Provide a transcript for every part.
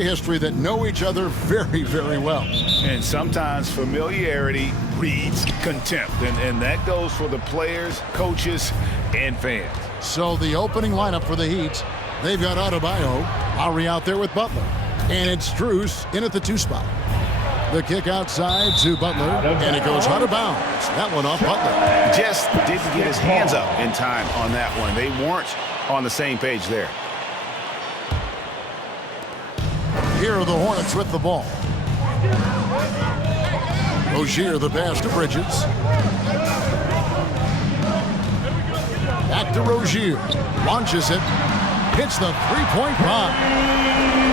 family history that know each other very, very well. And sometimes familiarity breeds contempt. And that goes for the players, coaches, and fans. So the opening lineup for the Heat, they've got Adebayo, Lowry out there with Butler. And it's Strus in at the 2 spot. The kick outside to Butler, and it goes out of bounds. That one off Butler. Just didn't get his hands up in time on that one. They weren't on the same page there. Here are the Hornets with the ball. Rozier, the pass to Bridges. Back to Rozier. Launches it. Hits the three-point bomb.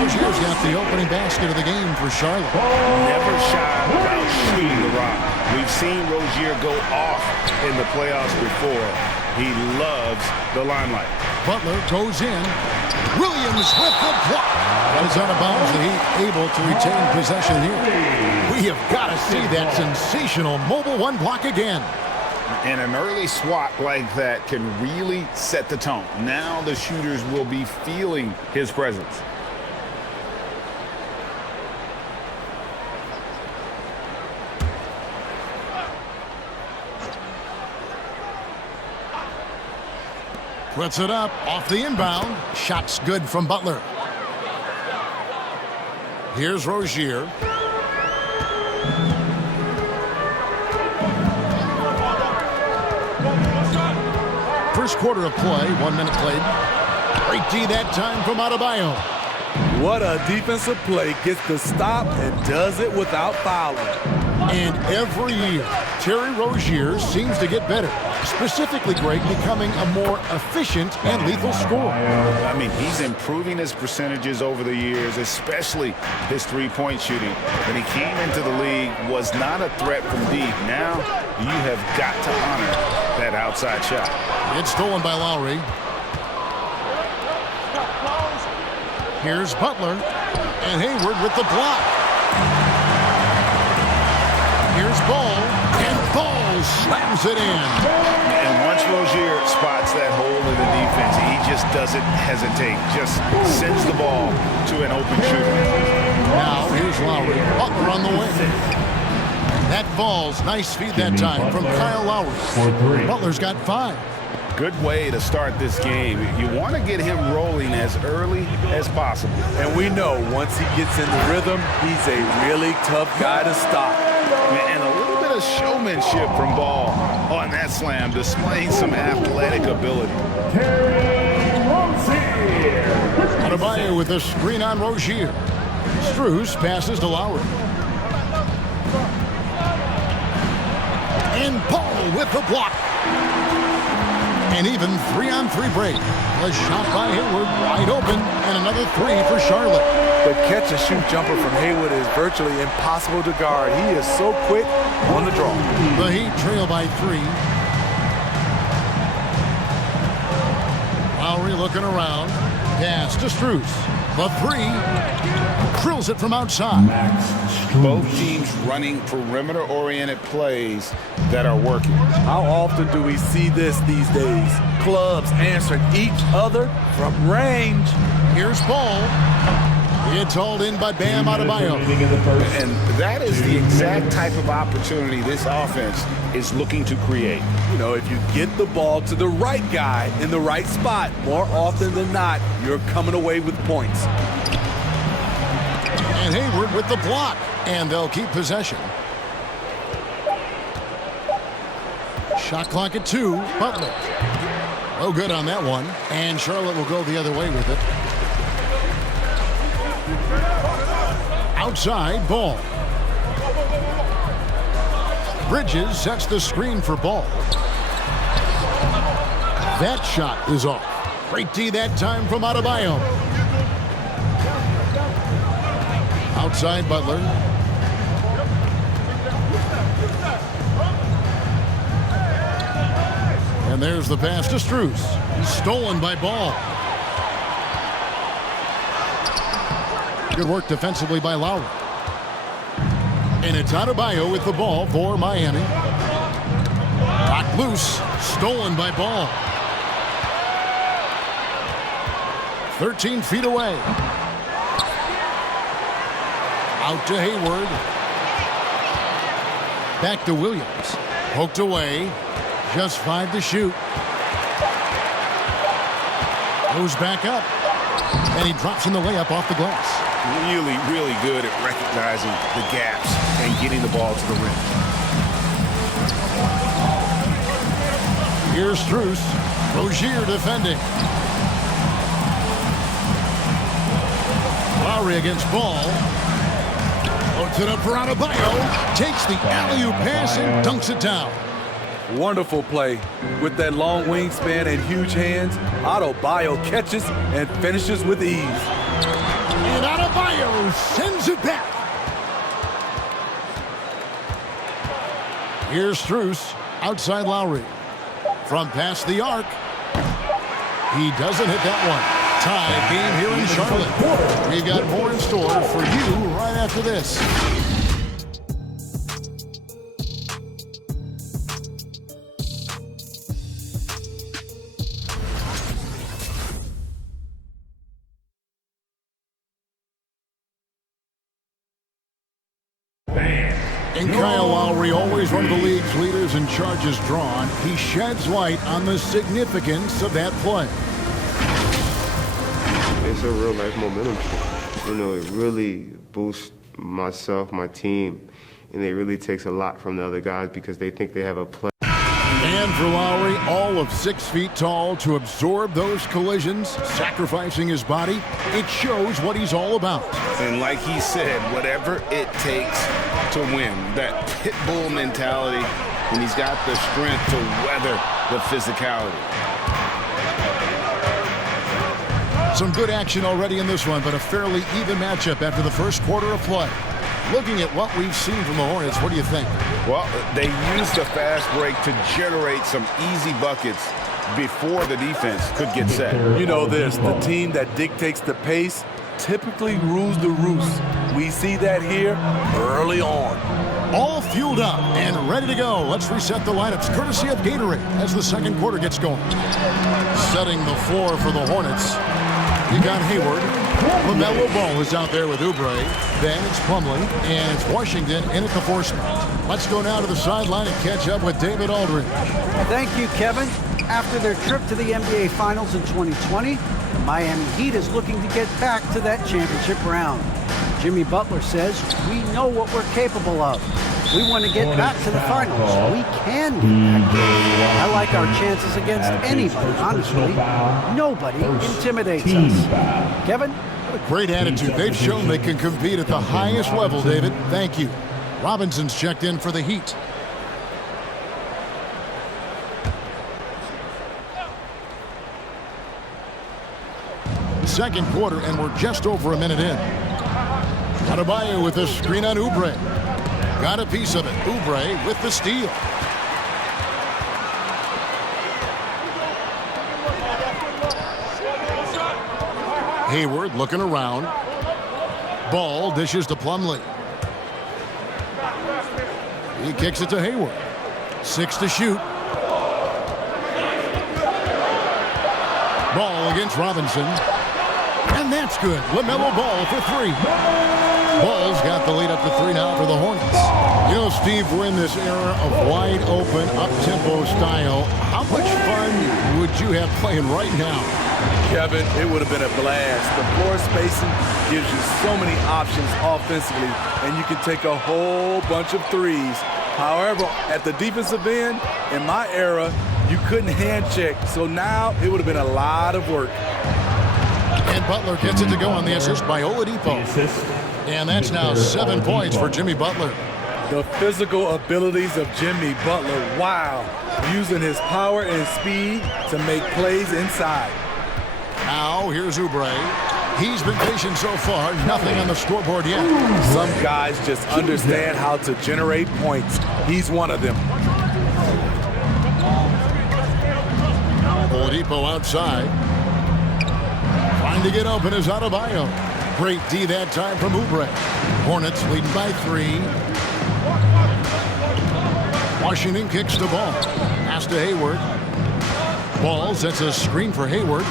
Rozier's got the opening basket of the game for Charlotte. Never shy about shooting the rock. We've seen Rozier go off in the playoffs before. He loves the limelight. Butler goes in. Williams with the block. That is out of bounds. The Heat able to retain possession here. We have got to see that sensational mobile 1 block again. And an early swat like that can really set the tone. Now the shooters will be feeling his presence. Puts it up off the inbound. Shot's good from Butler. Here's Rozier. First quarter of play, 1 minute played. Great D that time from Adebayo. What a defensive play. Gets the stop and does it without fouling. And every year, Terry Rozier seems to get better. Specifically great, becoming a more efficient and lethal scorer. I mean, he's improving his percentages over the years, especially his three-point shooting. When he came into the league, was not a threat from deep. Now, you have got to honor that outside shot. It's stolen by Lowry. Here's Butler, and Hayward with the block. Here's Ball, and Ball slams it in. And once Rozier spots that hole in the defense, he just doesn't hesitate. Just sends the ball to an open shooter. Now here's Lowry. Butler on the way. That Ball's nice feed that time from Kyle Lowry. Butler's got 5. Good way to start this game. You want to get him rolling as early as possible. And we know once he gets in the rhythm, he's a really tough guy to stop. And a little bit of showmanship from Ball on that slam, displaying some athletic ability. Adebayo with a screen on Rozier. Strus passes to Lowry. And Ball with the block. And even 3-on-3 break. A shot by Hayward, wide open, and another 3 for Charlotte. The catch-and-shoot jumper from Hayward is virtually impossible to guard. He is so quick on the draw. The Heat trail by 3. Lowry looking around. Pass to Strus. The 3. Drills it from outside. Both teams running perimeter-oriented plays that are working. How often do we see this these days? Clubs answering each other from range. Here's Ball. It's hauled in by Bam Adebayo. And that is the exact type of opportunity this offense is looking to create. You know, if you get the ball to the right guy in the right spot, more often than not, you're coming away with points. And Hayward with the block. And they'll keep possession. Shot clock at 2. Butler. No good on that one. And Charlotte will go the other way with it. Outside, Ball. Bridges sets the screen for Ball. That shot is off. Great D that time from Adebayo. Outside, Butler. And there's the pass to Strus. Stolen by Ball. Good work defensively by Lowry. And it's Adebayo with the ball for Miami. Knocked loose. Stolen by Ball. 13 feet away. Out to Hayward. Back to Williams. Poked away. Just 5 to shoot. Goes back up. And he drops in the layup off the glass. Really, really good at recognizing the gaps and getting the ball to the rim. Here's Strus. Rozier defending. Lowry against Ball. Puts it up for Adebayo. Takes the alley-oop pass and dunks it down. Wonderful play. With that long wingspan and huge hands, Adebayo catches and finishes with ease. And Adebayo sends it back. Here's Strus. Outside Lowry. From past the arc. He doesn't hit that one. Tie game here in Charlotte. We've got more in store for you right after this. And Kyle Lowry, always one of the league's leaders in charges drawn, he sheds light on the significance of that play. It's a real life momentum. You know, it really boosts myself, my team, and it really takes a lot from the other guys because they think they have a play. And for Lowry, all of 6 feet tall, to absorb those collisions, sacrificing his body, it shows what he's all about. And like he said, whatever it takes to win, that pit bull mentality, and he's got the strength to weather the physicality. Some good action already in this one, but a fairly even matchup after the first quarter of play. Looking at what we've seen from the Hornets, what do you think? Well, they used the fast break to generate some easy buckets before the defense could get set. You know this, the team that dictates the pace typically rules the roost. We see that here early on. All fueled up and ready to go. Let's reset the lineups, courtesy of Gatorade, as the second quarter gets going. Setting the floor for the Hornets. You got Hayward. LaMelo Ball is out there with Oubre. Then it's Plumlee, and it's Washington in at the 4 spot. Let's go now to the sideline and catch up with David Aldridge. Thank you, Kevin. After their trip to the NBA Finals in 2020, the Miami Heat is looking to get back to that championship round. Jimmy Butler says, we know what we're capable of. We want to get back to the finals. We can get back there. I like our chances against anybody, honestly. Nobody intimidates us. Kevin? Great attitude. They've shown they can compete at the highest level, David. Thank you. Robinson's checked in for the Heat. Second quarter, and we're just over a minute in. Adebayo with a screen on Oubre. Got a piece of it. Oubre with the steal. Hayward looking around. Ball dishes to Plumlee. He kicks it to Hayward. 6 to shoot. Ball against Robinson. And that's good. LaMelo Ball for 3. Ball's got the lead up to 3 now for the Hornets. You know, Steve, we're in this era of wide open, up-tempo style. How much fun would you have playing right now? Kevin, it would have been a blast. The floor spacing gives you so many options offensively, and you can take a whole bunch of threes. However, at the defensive end, in my era, you couldn't hand check. So now it would have been a lot of work. And Butler gets it to go on the assist by Oladipo. And that's now 7 points for Jimmy Butler. The physical abilities of Jimmy Butler, wow. Using his power and speed to make plays inside. Now, here's Oubre. He's been patient so far. Nothing on the scoreboard yet. Some guys just understand how to generate points. He's one of them. Oladipo outside. Trying to get open is Adebayo. Great D that time from Oubre. Hornets leading by 3. Washington kicks the ball. Pass to Hayward. Ball sets a screen for Hayward.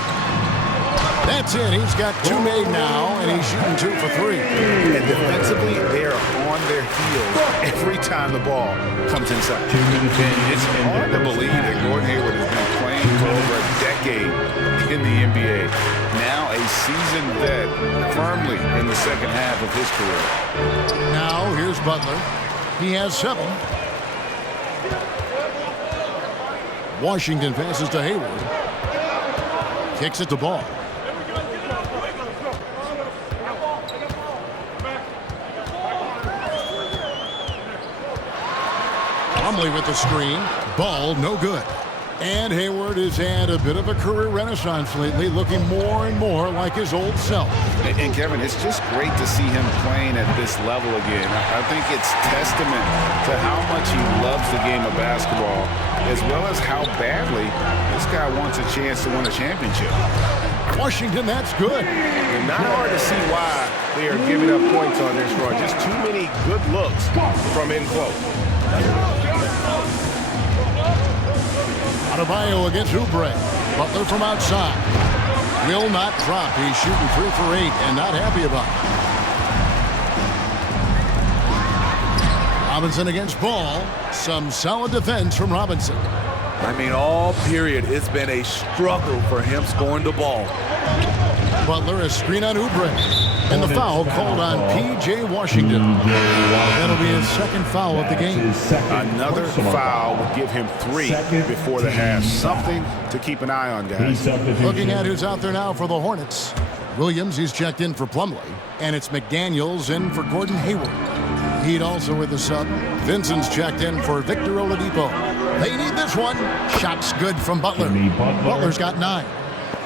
That's it. He's got 2 made now, and he's shooting 2 for 3. And defensively, heels every time the ball comes inside. And it's hard to believe that Gordon Hayward has been playing for over a decade in the NBA. Now a seasoned vet firmly in the second half of his career. Now here's Butler. He has 7. Washington passes to Hayward. Kicks it to Ball. Plumlee with the screen. Ball no good. And Hayward has had a bit of a career renaissance lately, looking more and more like his old self. And Kevin, it's just great to see him playing at this level again. I think it's testament to how much he loves the game of basketball, as well as how badly this guy wants a chance to win a championship. Washington, that's good. And not hard to see why they are giving up points on this run. Just too many good looks from in close. Adebayo against Oubre. Butler from outside. Will not drop. He's shooting 3 for 8 and not happy about it. Robinson against Ball. Some solid defense from Robinson. I mean, all period, it's been a struggle for him scoring the ball. Butler, a screen on Oubre. And the foul called on P.J. Washington. That'll be his second foul of the game. Another foul would give him 3 before the half. Something to keep an eye on, guys. Looking at who's out there now for the Hornets. Williams, he's checked in for Plumlee. And it's McDaniels in for Gordon Hayward. Heat also with the sub. Vincent's checked in for Victor Oladipo. They need this one. Shot's good from Butler. Butler's got 9.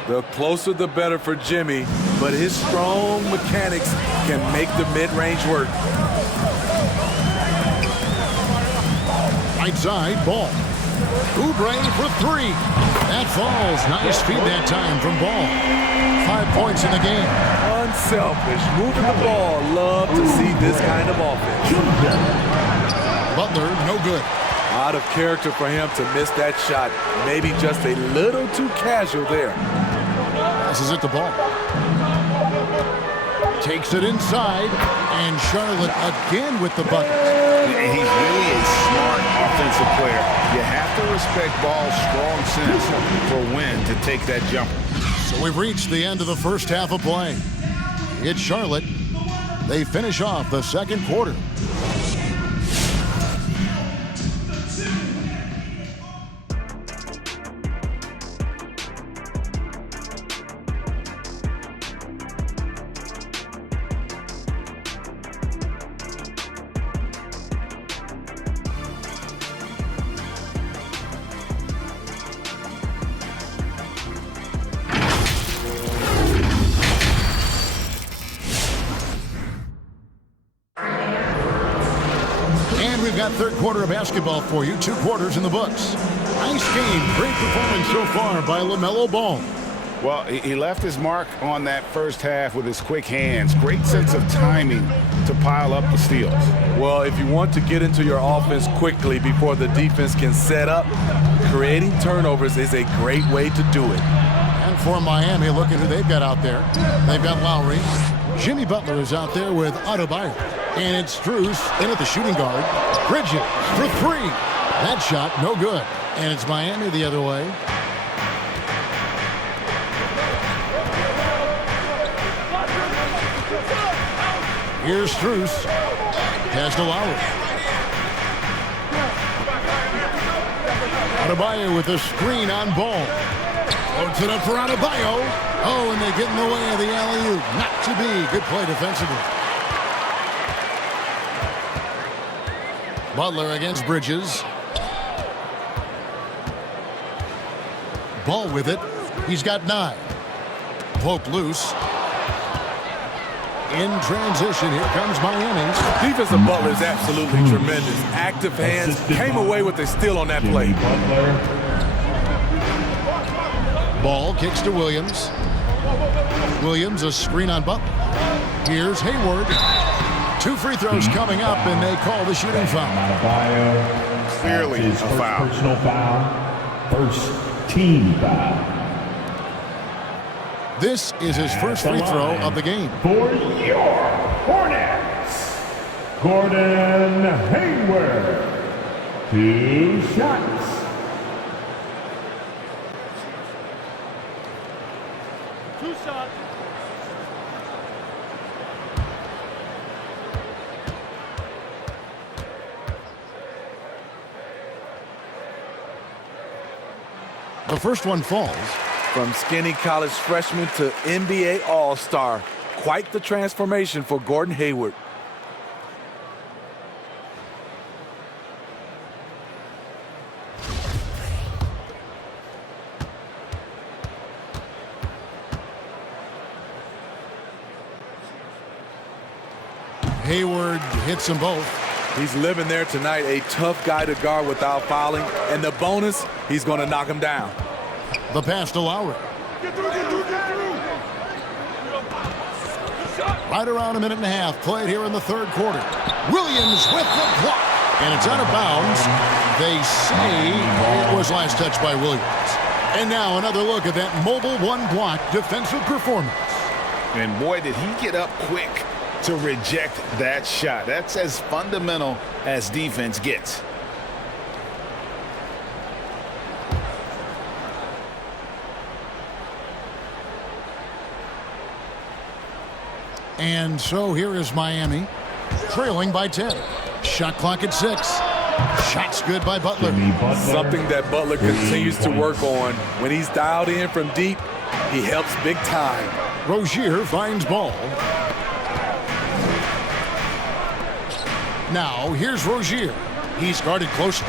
The closer the better for Jimmy, but his strong mechanics can make the mid-range work. Right side, Ball. Oubre for 3. That falls. Nice feed that time from Ball. 5 points in the game. Unselfish, moving the ball. Love to see this kind of offense. Butler, no good. Out of character for him to miss that shot. Maybe just a little too casual there. Passes it to Ball. Takes it inside, and Charlotte again with the bucket. And he's really a smart offensive player. You have to respect Ball's strong sense for when to take that jumper. So we've reached the end of the first half of play. It's Charlotte. They finish off the second quarter. Got third quarter of basketball for you. 2 quarters in the books. Nice game. Great performance so far by LaMelo Ball. Well, he left his mark on that first half with his quick hands. Great sense of timing to pile up the steals. Well, if you want to get into your offense quickly before the defense can set up, creating turnovers is a great way to do it. And for Miami, look at who they've got out there. They've got Lowry. Jimmy Butler is out there with Adebayo. And it's Strus in at the shooting guard. Bridges for 3. That shot, no good. And it's Miami the other way. Here's Strus. Pass to Lowry. Adebayo with a screen on Ball. Floats it up for Adebayo. Oh, and they get in the way of the alley-oop. Not to be. Good play defensively. Butler against Bridges. Ball with it. He's got 9. Poke loose. In transition, here comes Miami. Defensive Butler is absolutely tremendous. Active hands, came away with a steal on that play. Ball kicks to Williams. Williams, a screen on Butler. Here's Hayward. 2 free throws coming up, and they call the shooting foul. Clearly a foul. Personal foul. First team foul. This is his first free throw of the game. For your Hornets, Gordon Hayward. 2 shots. The first one falls. From skinny college freshman to NBA All-Star. Quite the transformation for Gordon Hayward. Hayward hits them both. He's living there tonight, a tough guy to guard without fouling. And the bonus, he's going to knock him down. The pass to Lowry. Right around a minute and a half played here in the third quarter. Williams with the block. And it's out of bounds. They say it was last touched by Williams. And now another look at that mobile one-block defensive performance. And boy, did he get up quick to reject that shot. That's as fundamental as defense gets. And so here is Miami, trailing by 10. Shot clock at 6. Shots good by Butler. Something that Butler continues to work on. When he's dialed in from deep, he helps big time. Rozier finds ball. Now here's Rozier. He's guarded closely.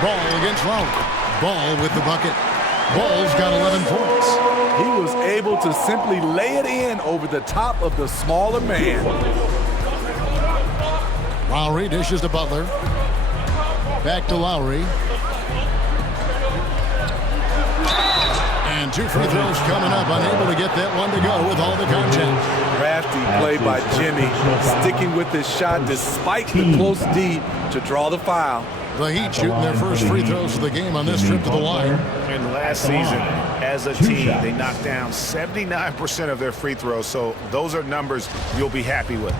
Ball against Lowry. Ball with the bucket. Ball's got 11 points. He was able to simply lay it in over the top of the smaller man. Lowry dishes to Butler. Back to Lowry. And 2 free throws coming up. Unable to get that one to go with all the contact. Crafty play by Jimmy, sticking with his shot despite the close D to draw the foul. The Heat shooting their first free throws of the game on this trip to the line. And last season, as a team, they knocked down 79% of their free throws. So those are numbers you'll be happy with.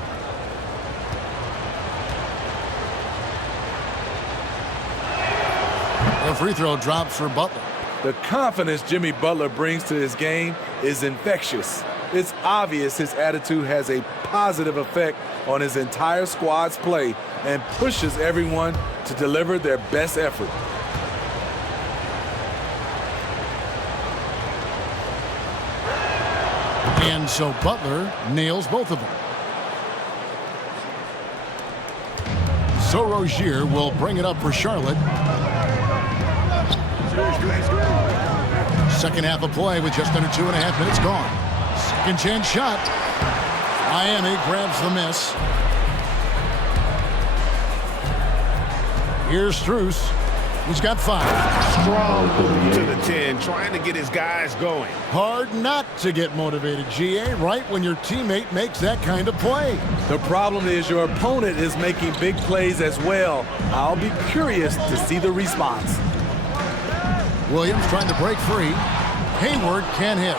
The free throw drops for Butler. The confidence Jimmy Butler brings to his game is infectious. It's obvious his attitude has a positive effect on his entire squad's play and pushes everyone to deliver their best effort. And so Butler nails both of them. So Rozier will bring it up for Charlotte. Second half of play with just under 2.5 minutes gone. Second chance shot. Miami grabs the miss. Here's Strus. He's got 5. Strong to the 10, trying to get his guys going. Hard not to get motivated, GA, right when your teammate makes that kind of play. The problem is your opponent is making big plays as well. I'll be curious to see the response. Williams trying to break free. Hayward can't hit.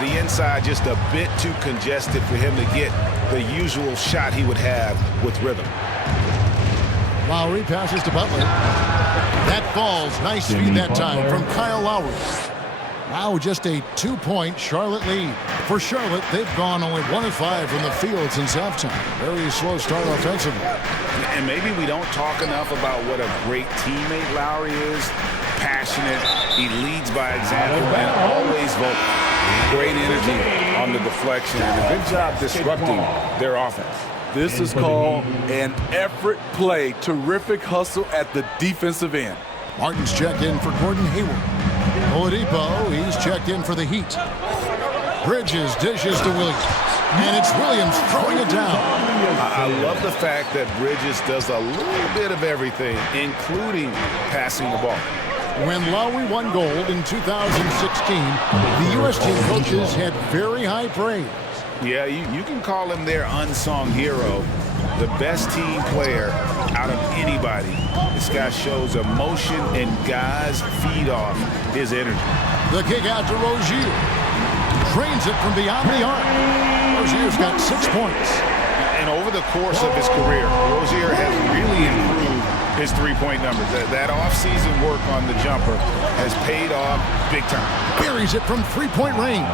The inside just a bit too congested for him to get the usual shot he would have with rhythm. Lowry passes to Butler. That falls. Nice feed that time from Kyle Lowry. Now just a 2-point Charlotte lead. For Charlotte, they've gone only 1 of 5 from the field since halftime. Very slow start offensively. And maybe we don't talk enough about what a great teammate Lowry is. Passionate, he leads by example, and always vocal. Great energy on the deflection, and a good job disrupting their offense. This is called an effort play. Terrific hustle at the defensive end. Martin's checked in for Gordon Hayward. Oladipo, he's checked in for the Heat. Bridges dishes to Williams. And it's Williams throwing it down. I love the fact that Bridges does a little bit of everything, including passing the ball. When Lowry won gold in 2016, the U.S. team coaches had very high praise. Yeah, you can call him their unsung hero, the best team player out of anybody. This guy shows emotion, and guys feed off his energy. The kick out to Rozier. Drains it from beyond the arc. Rozier's got 6 points. And over the course of his career, Rozier has really improved his three-point numbers. That off-season work on the jumper has paid off big time. Buries it from three-point range.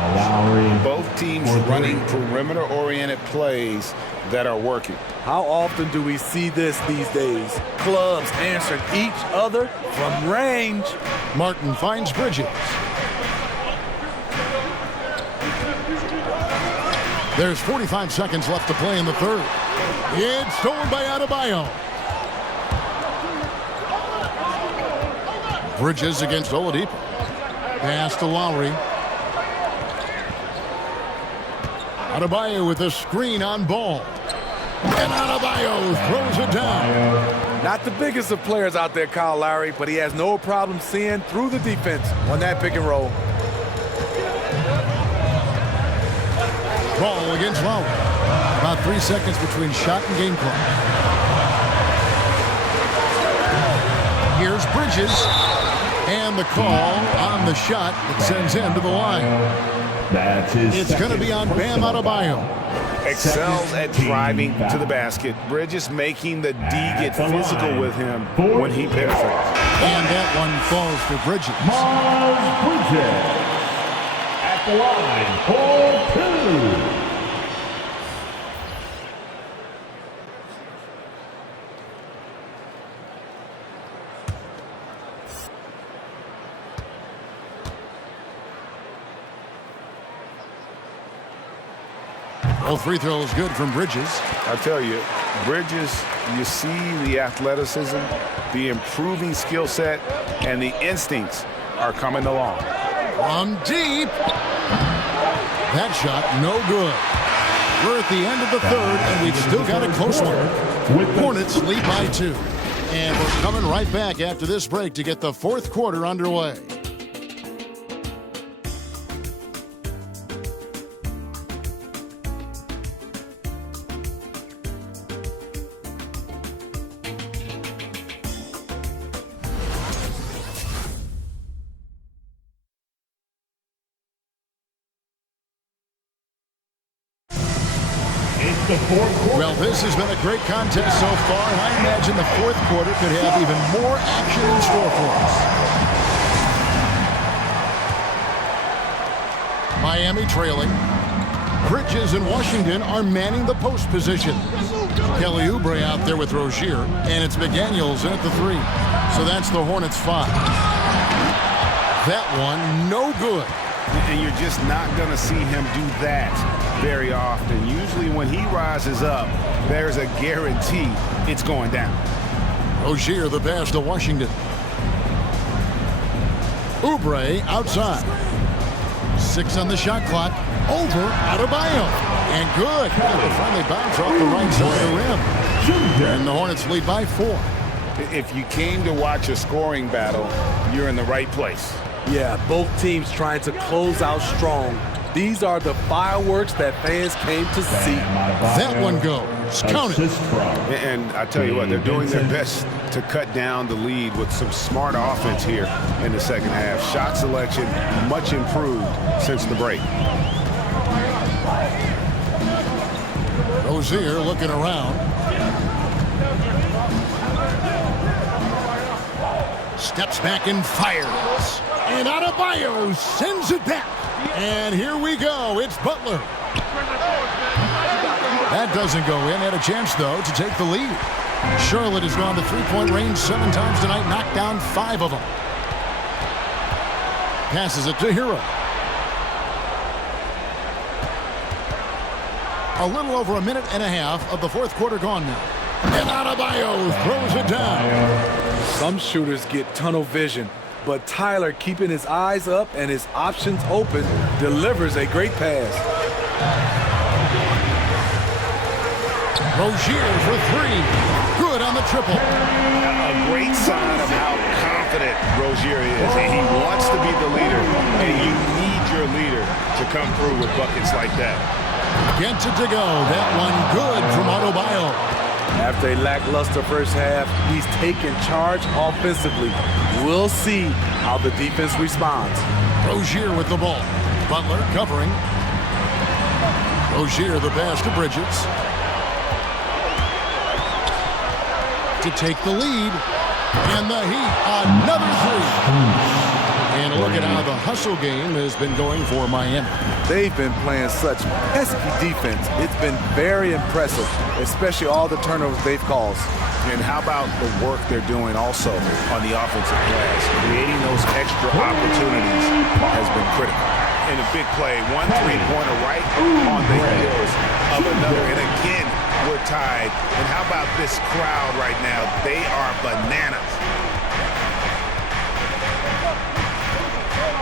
Both teams running perimeter-oriented plays that are working. How often do we see this these days? Clubs answering each other from range. Martin finds Bridges. There's 45 seconds left to play in the third. It's stolen by Adebayo. Bridges against Oladipo. Pass to Lowry. Adebayo with a screen on ball. And Adebayo throws it down. Not the biggest of players out there, Kyle Lowry, but he has no problem seeing through the defense on that pick and roll. Ball against Lowry. About 3 seconds between shot and game clock. Here's Bridges. And the call on the shot that sends him to the line. It's going to be on Bam Adebayo. Excels at driving to the basket. Bridges making the D get physical with him when he penetrates. And that one falls for Bridges. Miles Bridges at the line for 2. Well, free throw is good from Bridges. I tell you, Bridges, you see the athleticism, the improving skill set, and the instincts are coming along. From deep. That shot, no good. We're at the end of the third, and we've still got a close one. Hornets lead by 2. And we're coming right back after this break to get the fourth quarter underway. Well, this has been a great contest so far, and I imagine the fourth quarter could have even more action in store for us. Miami trailing. Bridges and Washington are manning the post position. Kelly Oubre out there with Rozier, and it's McDaniels in at the 3. So that's the Hornets 5. That one, no good. And you're just not going to see him do that very often. Usually when he rises up, there's a guarantee it's going down. Rozier the pass to Washington. Oubre outside. 6 on the shot clock. Over Adebayo. And good. They finally bounce off the right side of the rim. And the Hornets lead by 4. If you came to watch a scoring battle, you're in the right place. Yeah, both teams trying to close out strong. These are the fireworks that fans came to see. That one goes. Count it. And I tell you what, they're doing their best to cut down the lead with some smart offense here in the second half. Shot selection much improved since the break. Rozier looking around. Steps back and fires. And Adebayo sends it back. And here we go. It's Butler. That doesn't go in. Had a chance, though, to take the lead. Charlotte has gone to three-point range 7 times tonight, knocked down 5 of them. Passes it to Hero. A little over a minute and a half of the fourth quarter gone now. And Adebayo throws it down. Some shooters get tunnel vision, but Tyler, keeping his eyes up and his options open, delivers a great pass. Rozier for 3. Good on the triple. A great sign of how confident Rozier is. And he wants to be the leader, and you need your leader to come through with buckets like that. Gets it to go. That one good from Adebayo. After a lackluster first half, he's taken charge offensively. We'll see how the defense responds. Rozier with the ball. Butler covering. Rozier the pass to Bridges. To take the lead. And the Heat, another three. And look at how the hustle game has been going for Miami. They've been playing such pesky defense. It's been very impressive, especially all the turnovers they've caused. And how about the work they're doing also on the offensive glass? Creating those extra opportunities has been critical. And a big play, one three-pointer right on the heels of another. And again, we're tied. And how about this crowd right now? They are bananas.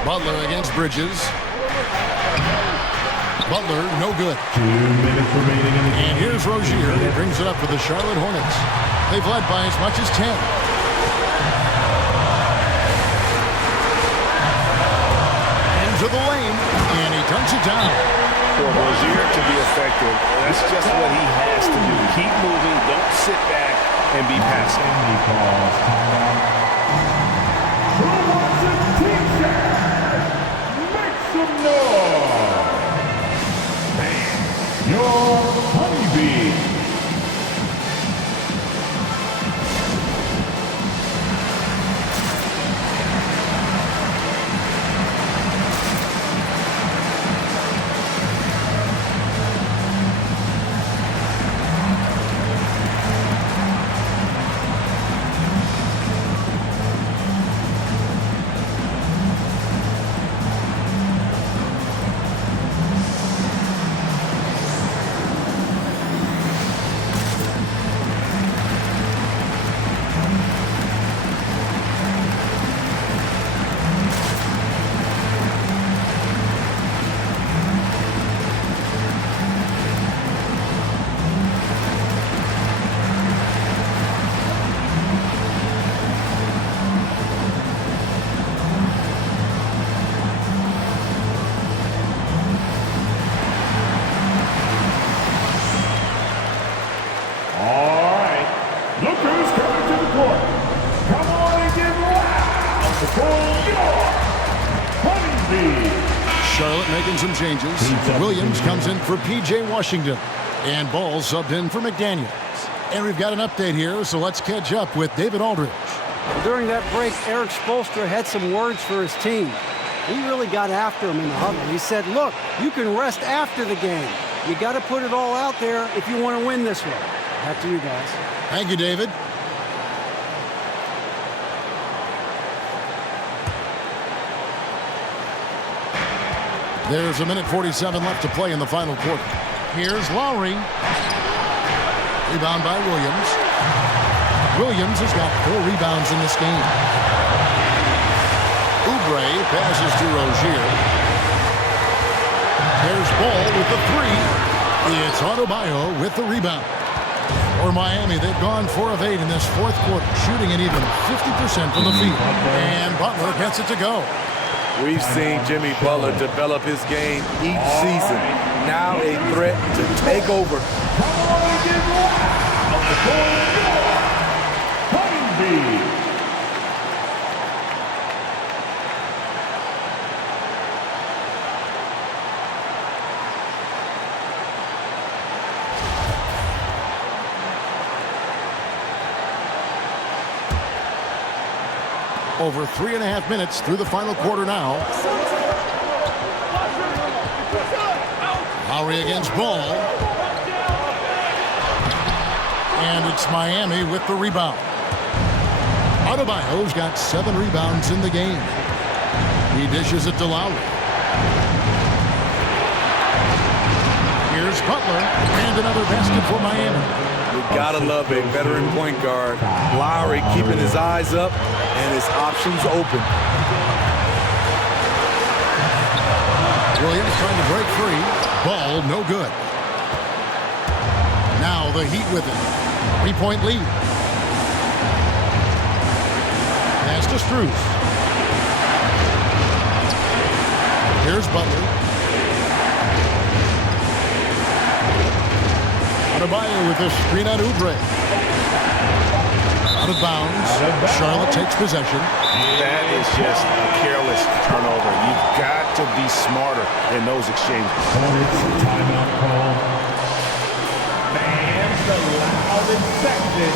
Butler against Bridges. Butler, no good. 2 minutes remaining in the game. And here's Rozier. He brings it up for the Charlotte Hornets. They've led by as much as 10. Into the lane, and he dunks it down. For Rozier to be effective, that's just what he has to do. Keep moving, don't sit back and be passive. Who wants a t-shirt? Make some noise! Your honeybee. Charlotte making some changes. Williams comes in for P.J. Washington. And Ball subbed in for McDaniels. And we've got an update here, so let's catch up with David Aldridge. During that break, Eric Spoelstra had some words for his team. He really got after him in the huddle. He said, look, you can rest after the game. You got to put it all out there if you want to win this one. Back to you guys. Thank you, David. There's a minute 47 left to play in the final quarter. Here's Lowry. Rebound by Williams. Williams has got 4 rebounds in this game. Oubre passes to Rozier. There's Ball with the 3. It's Adebayo with the rebound. For Miami, they've gone 4 of 8 in this fourth quarter, shooting an even 50% from the field. And Butler gets it to go. We've seen Jimmy Butler develop his game each season. Now a threat to take over. Over 3.5 minutes through the final quarter now. Lowry against Ball. And it's Miami with the rebound. Adebayo's got 7 rebounds in the game. He dishes it to Lowry. Here's Butler, and another basket for Miami. You gotta love a veteran point guard. Lowry keeping his eyes up and his options open. Williams trying to break free. Ball no good. Now the Heat with it. 3-point lead. Pass to Strus. Here's Butler. Adebayo with this screen on Oubre. Out of bounds. Charlotte takes possession. That is just a careless forced turnover. You've got to be smarter in those exchanges. Hornets timeout call. Fans, the loudest section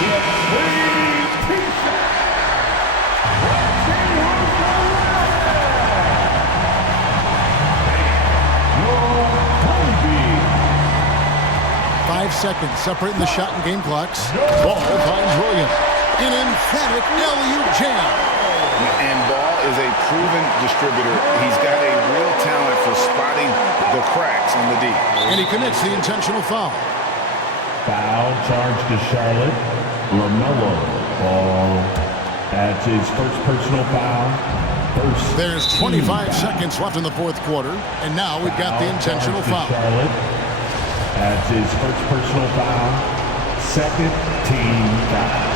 gets free t-shirts. Let's see who's the winner. Your home beat. 5 seconds separating the shot and game clocks. Ball finds Williams. An emphatic LU jam. And Ball is a proven distributor. He's got a real talent for spotting the cracks on the D. And he commits the intentional foul. Foul charge to Charlotte. LaMelo Ball. That's his first personal foul. First There's 25 seconds left in the fourth quarter. And now we've got the intentional foul. Charlotte. That's his first personal foul. Second team foul.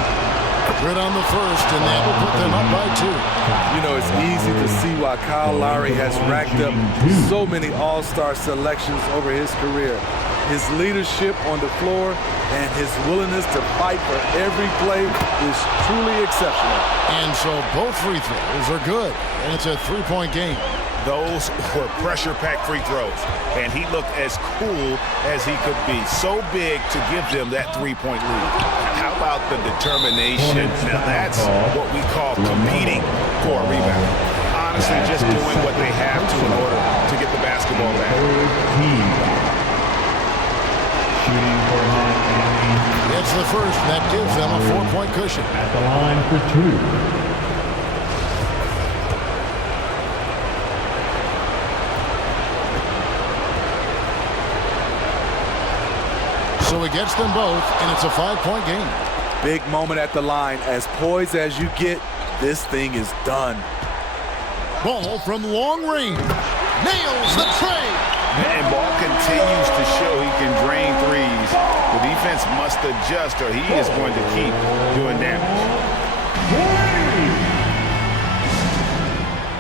Good on the first, and that will put them up by 2. You know, it's easy to see why Kyle Lowry has racked up so many all-star selections over his career. His leadership on the floor and his willingness to fight for every play is truly exceptional. And so both free throws are good, and it's a 3-point game. Those were pressure-packed free throws, and he looked as cool as he could be. So big to give them that 3-point lead. How about the determination? Now that's what we call competing for a rebound. Honestly, just doing what they have to in order to get the basketball back. Shooting for Miami. It's the first, and that gives them a 4-point cushion. At the line for 2. So he gets them both, and it's a 5-point game. Big moment at the line. As poised as you get, this thing is done. Ball from long range. Nails the tray. And Ball continues to show he can drain threes. The defense must adjust or he is going to keep doing damage.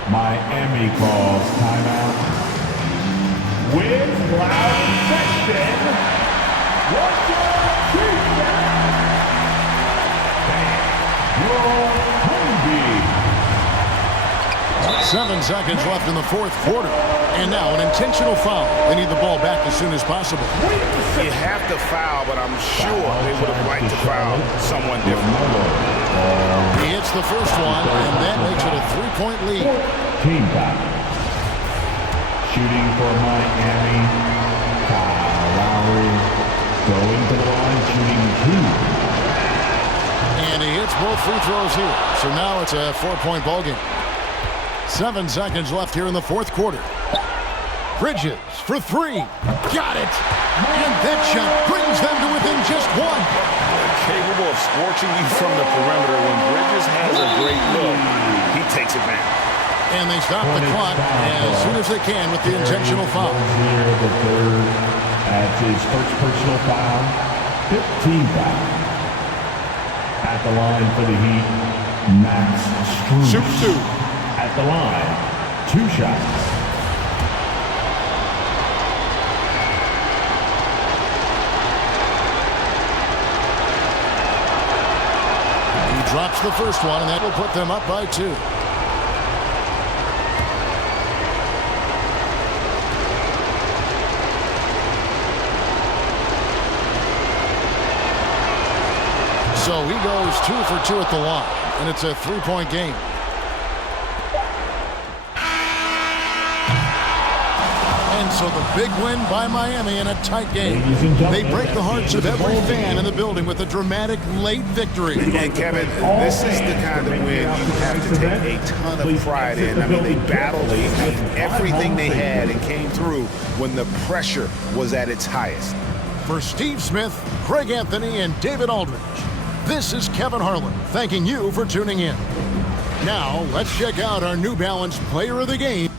Miami calls timeout. With loud section. What's your feedback? Your home beat. 7 seconds left in the fourth quarter. And now an intentional foul. They need the ball back as soon as possible. You have to foul, but I'm sure they would have liked to foul someone different. He hits the first one, and that makes it a 3-point lead. Team foul. Shooting for Miami. Kyle Lowry. Going to the line, shooting 2. And he hits both free throws here. So now it's a 4-point ball game. 7 seconds left here in the fourth quarter. Bridges for 3. Got it. And that shot brings them to within just 1. Capable of scorching you from the perimeter. When Bridges has a great look, he takes advantage. And they stop the clock as soon as they can with the intentional foul. Here, the third. That's his first personal foul. 15 foul. At the line for the Heat, Max Strus. At the line, 2 shots. He drops the first one, and that will put them up by 2. So he goes 2 for 2 at the line, and it's a 3-point game. And so the big win by Miami in a tight game. They break the hearts of every fan in the building with a dramatic late victory. And Kevin, this is the kind of win you have to take a ton of pride in. I mean, they battled everything they had and came through when the pressure was at its highest. For Steve Smith, Craig Anthony, and David Aldridge, this is Kevin Harlan thanking you for tuning in. Now, let's check out our New Balance Player of the Game.